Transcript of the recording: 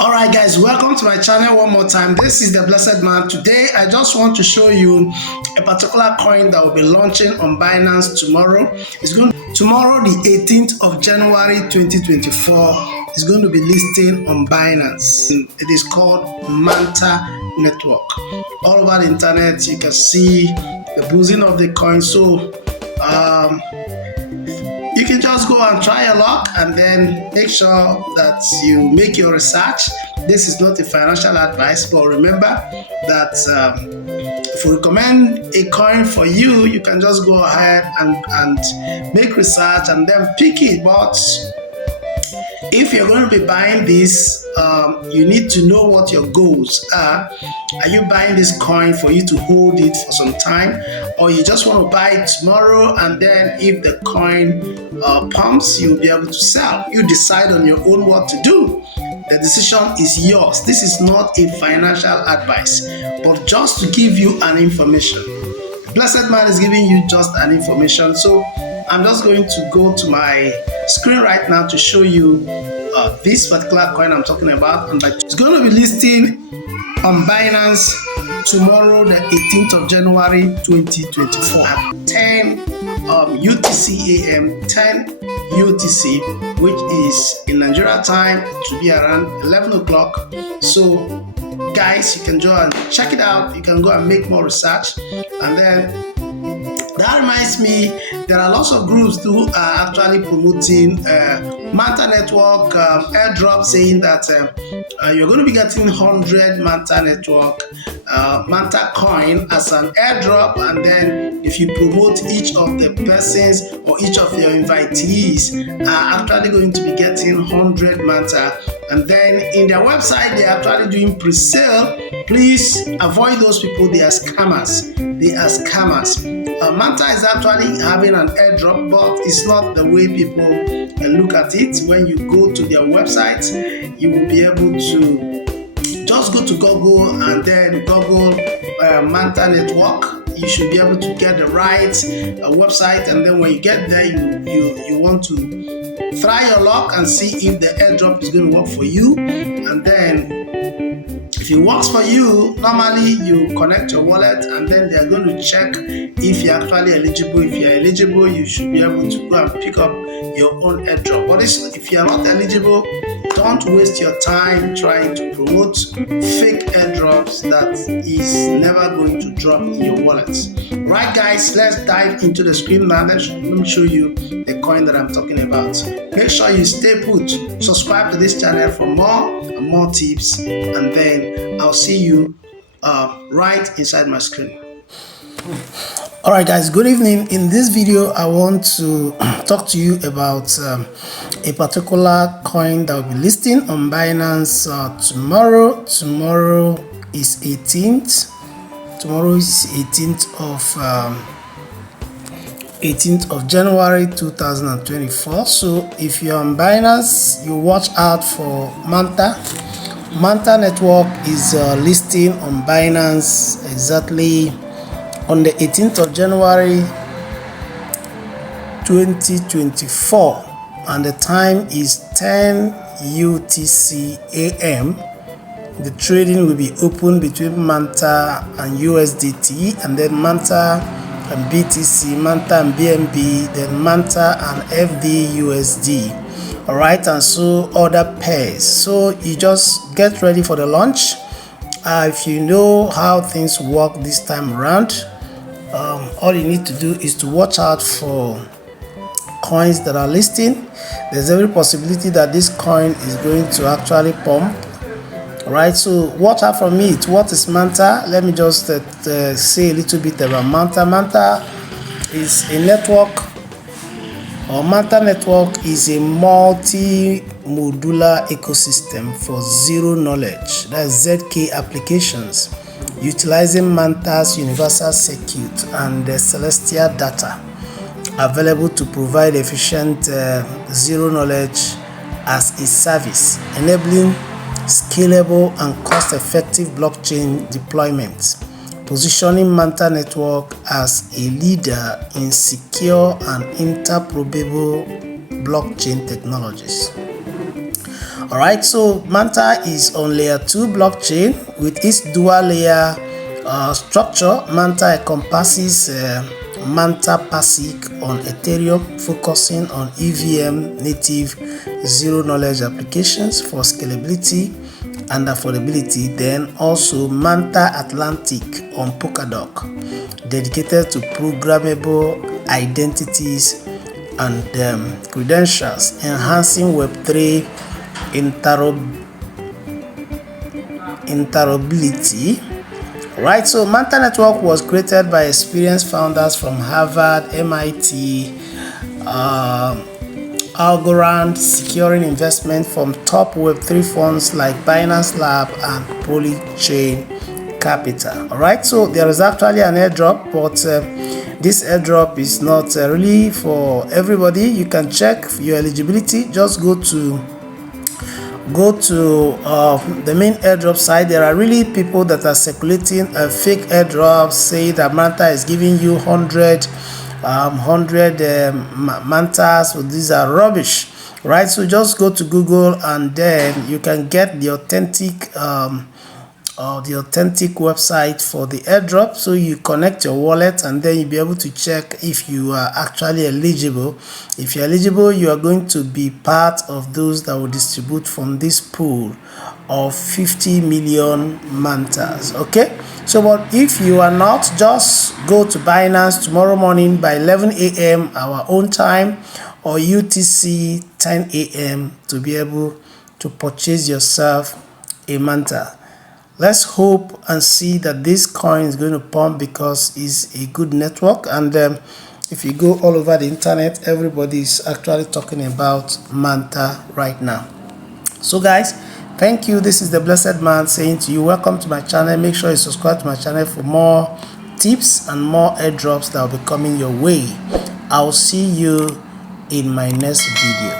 Alright guys, welcome to my channel one more time. This is the Blessed Man. Today I just want to show you a particular coin that will be launching on Binance tomorrow. Tomorrow the 18th of January 2024 is going to be listing on Binance. It is called Manta Network. All over the internet you can see the buzzing of the coin. So you can just go and try your luck and then make sure that you make your research. This is not a financial advice, but remember that if we recommend a coin for you, you can just go ahead and make research and then pick it. But if you're going to be buying this, you need to know what your goals are. Are you buying this coin for you to hold it for some time, or you just want to buy it tomorrow and then if the coin pumps, you'll be able to sell? You decide on your own what to do. The decision is yours. This is not a financial advice, but just to give you an information. Blessed Man is giving you just an information. So I'm just going to go to my screen right now to show you this particular coin I'm talking about, and it's going to be listing on Binance tomorrow, the 18th of January 2024 at 10 UTC AM, 10 UTC, which is in Nigeria time to be around 11 o'clock. So guys, you can go and check it out. You can go and make more research. And then that reminds me, there are lots of groups who are actually promoting Manta Network Airdrop, saying that you're going to be getting 100 Manta Network Manta coin as an airdrop, and then if you promote each of the persons or each of your invitees are actually going to be getting 100 Manta. And then in their website they are actually doing pre-sale. Please avoid those people. They are scammers. Manta is actually having an airdrop, but it's not the way people look at it. When you go to their website, you will be able to just go to Google and then Google Manta Network. You should be able to get the right website, and then when you get there, you want to try your luck and see if the airdrop is going to work for you. And then if it works for you, normally you connect your wallet and then they are going to check if you're actually eligible. If you're eligible, you should be able to go and pick up your own airdrop. But if you're not eligible, don't waste your time trying to promote fake airdrops that is never going to drop in your wallet. Right guys, let's dive into the screen now. Let me show you the coin that I'm talking about. Make sure you stay put. Subscribe to this channel for more and more tips, and then I'll see you right inside my screen. Alright guys, good evening. In this video I want to talk to you about a particular coin that will be listing on Binance tomorrow. Tomorrow is 18th. Tomorrow is 18th of January 2024. So if you're on Binance, you watch out for Manta. Manta Network is listing on Binance exactly on the 18th of January 2024, and the time is 10 UTC AM. The trading will be open between Manta and USDT, and then Manta and BTC, Manta and BNB, then Manta and FDUSD. Alright, and so other pairs. So you just get ready for the launch. If you know how things work this time around, all you need to do is to watch out for coins that are listing. There's every possibility that this coin is going to actually pump. Alright, so watch out for it. What is Manta? Let me just say a little bit about Manta. Manta is a network, or Manta Network is a multi-modular ecosystem for zero knowledge, that's ZK applications, utilizing Manta's universal circuit and the celestial data available to provide efficient zero knowledge as a service, enabling scalable and cost-effective blockchain deployment, positioning Manta Network as a leader in secure and interoperable blockchain technologies. All right, so Manta is on layer 2 blockchain with its dual layer structure. Manta encompasses Manta PASIC on Ethereum, focusing on EVM native zero knowledge applications for scalability and affordability. Then also Manta Atlantic on Polkadot, dedicated to programmable identities and credentials, enhancing Web3 interoperability. Right, so Manta Network was created by experienced founders from Harvard, MIT, Algorand, securing investment from top Web3 funds like Binance Lab and Polychain Capital. All right, so there is actually an airdrop, but this airdrop is not really for everybody. You can check your eligibility. Just go to the main airdrop site. There are really people that are circulating a fake airdrop, say that Manta is giving you 100 Mantas. So these are rubbish, right? So just go to Google and then you can get the authentic website for the airdrop. So you connect your wallet and then you'll be able to check if you are actually eligible. If you're eligible, you are going to be part of those that will distribute from this pool of 50 million Mantas. Okay, so but if you are not, just go to Binance tomorrow morning by 11 a.m. our own time, or UTC 10 a.m. to be able to purchase yourself a Manta. Let's hope and see that this coin is going to pump, because it's a good network. And if you go all over the internet, everybody is actually talking about Manta right now. So guys, thank you. This is the Blessed Man saying to you, welcome to my channel. Make sure you subscribe to my channel for more tips and more airdrops that will be coming your way. I'll see you in my next video.